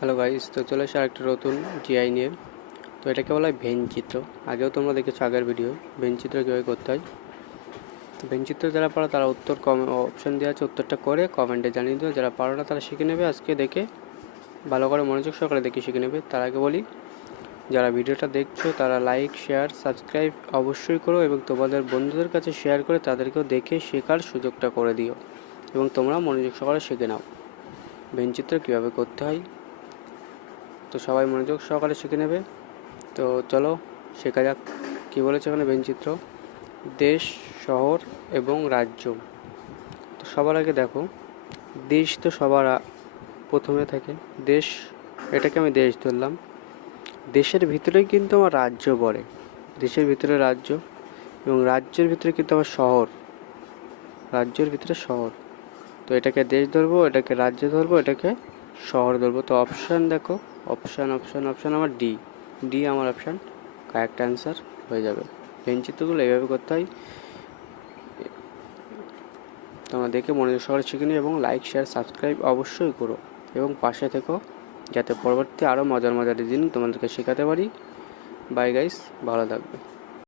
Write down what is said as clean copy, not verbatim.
Hello guys, তো চলে আসে আরেকটা নতুন জিআই নিয়ে। তো এটাকে বলা হয় ভেন চিত্র। আগেও তোমরা দেখেছো আগের ভিডিও ভেন চিত্র কীভাবে করতে হয়। তো ভেন চিত্র যারা পারো তারা উত্তর অপশান দেওয়া আছে, উত্তরটা করে কমেন্টে জানিয়ে দেবে। যারা পারো না তারা শিখে নেবে, আজকে দেখে ভালো করে মনোযোগ সহকারে দেখে শিখে নেবে। তার আগে বলি, যারা ভিডিওটা দেখছো তারা লাইক, শেয়ার, সাবস্ক্রাইব অবশ্যই করো এবং তোমাদের বন্ধুদের কাছে শেয়ার করে তাদেরকেও দেখে শেখার সুযোগটা করে দিও এবং তোমরা মনোযোগ সহকারে শিখে নাও ভেন চিত্র কীভাবে করতে হয়। তো সবাই মনোযোগ সহকারে শিখে নেবে। তো চলো শেখা যাক। কী বলেছে এখানে ভেনচিত্র, দেশ, শহর এবং রাজ্য। তো সবার আগে দেখো, দেশ তো সবার প্রথমে থাকে। দেশ, এটাকে আমি দেশ ধরলাম। দেশের ভিতরেই কিন্তু আমার রাজ্য পড়ে, দেশের ভিতরে রাজ্য এবং রাজ্যের ভিতরে কিন্তু আমার শহর, রাজ্যের ভিতরে শহর। তো এটাকে দেশ ধরবো, এটাকে রাজ্য ধরবো, এটাকে শহর ধরবো। তো অপশান দেখো, অপশান অপশান অপশান আমার ডি, ডি আমার অপশান কারেক্ট অ্যান্সার হয়ে যাবে। ভেন চিত্রগুলো এইভাবে করতে হয়। তোমরা দেখে মনোযোগ সহকারে শিখে নিও এবং লাইক, শেয়ার, সাবস্ক্রাইব অবশ্যই করো এবং পাশে থেকো, যাতে পরবর্তী আরও মজার মজার ডিজাইন তোমাদেরকে শেখাতে পারি। বাই গাইস, ভালো থাকবে।